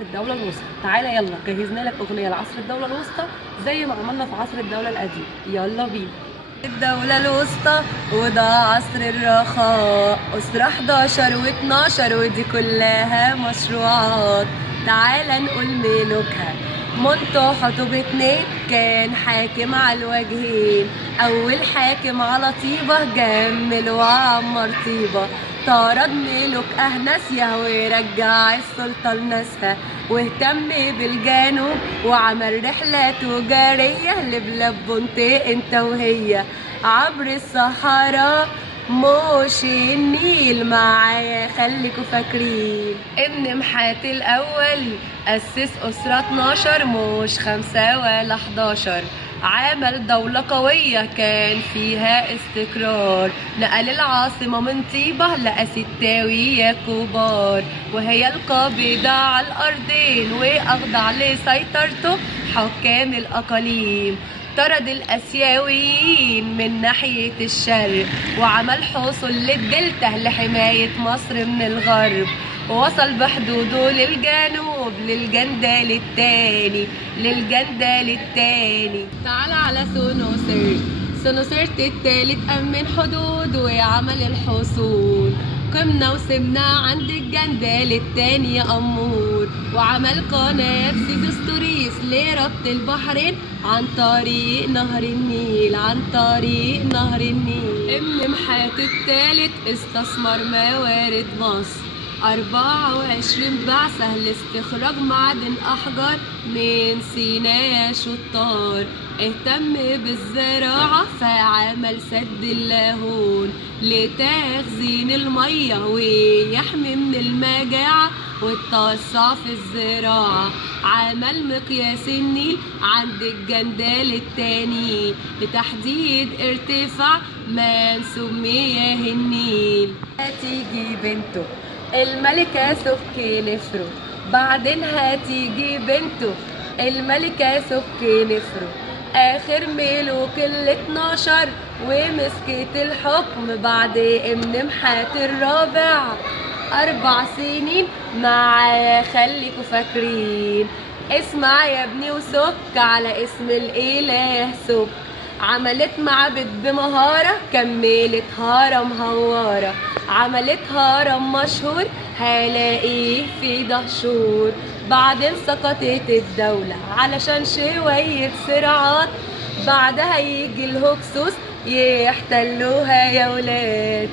الدولة الوسطى. تعالى يلا جهزنا لك أغنية لعصر الدولة الوسطى زي ما عملنا في عصر الدولة القديمة. يلا بينا. الدولة الوسطى وده عصر الرخاء، أسرة 11 و12 ودي كلها مشروعات. تعالى نقول ملوكها. منطقة باتنين كان حاكم على الوجهين، أول حاكم على طيبة جمل وعمر طيبة، طارد ملوك أهناسيا ورجع السلطة لناسها، واهتم بالجنوب وعمل رحلة تجارية لبلاد بنطق انت وهي عبر الصحراء مش النيل. معايا خليكوا فاكرين ابن محات الأول أسس أسرة 12 مش 5 ولا 11، عمل دولة قوية كان فيها استقرار، نقل العاصمة من طيبة لقستاوية كبار، وهي القابضة على الأرضين وأخضع لسيطرته حكام الأقاليم. طرد الآسيويين من ناحية الشرق وعمل حصن للدلتا لحماية مصر من الغرب، ووصل بحدوده للجنوب للجندال التاني تعال على سونوسرت التالت أمن حدود وعمل الحصون. قمنا وسبنا عند الجندال التاني يا أمور، وعمل قناة سيزوستوريس لربط البحرين عن طريق نهر النيل ابن محات التالت استثمر موارد مصر، 24 بعثة لاستخراج معدن أحجار من سيناء يا شطار. اهتم بالزراعة فعمل سد اللاهون لتخزين المية ويحمي من المجاعة والتوسع في الزراعة. عمل مقياس النيل عند الجندال التاني لتحديد ارتفاع منسوب مياه النيل. هتيجي بنته الملكة سوكنفرو، بعدين هتيجي بنته الملكة سوكنفرو، آخر ملوك ال12 ومسكت الحكم بعد ابن محات الرابع 4 سنين. معايا خليكوا فاكرين. اسمع يا ابني وسك على اسم الإله سك، عملت معبد بمهارة كملت هرم هوارة، عملت هرم مشهور هلاقيه في دهشور. بعدين سقطت الدولة علشان شوية صراعات، بعدها يجي الهكسوس يحتلوها يا ولاد.